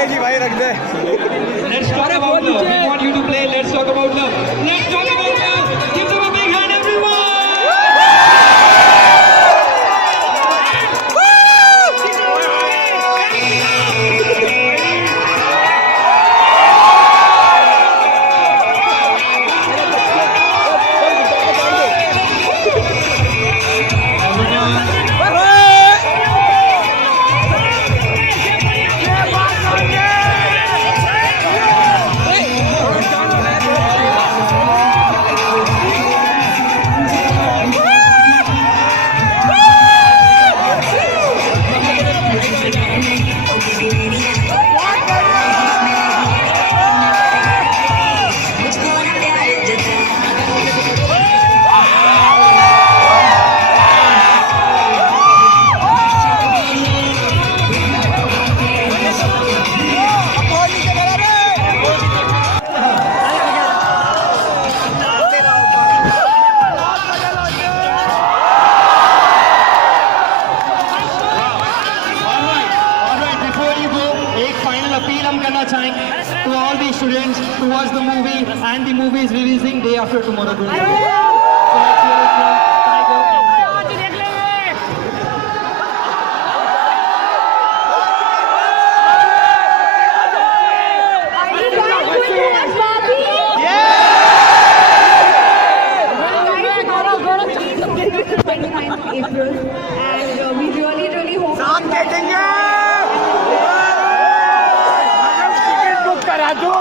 मिलेगी भाई, रख दे। Let's talk about love. We want you to play. Let's talk about love. Let's talk about love. Give them a big hand, everyone. To all the students to watch the movie, and the movie is releasing day after tomorrow. So let's hear it from Tiger and April, and we really hope करा दो।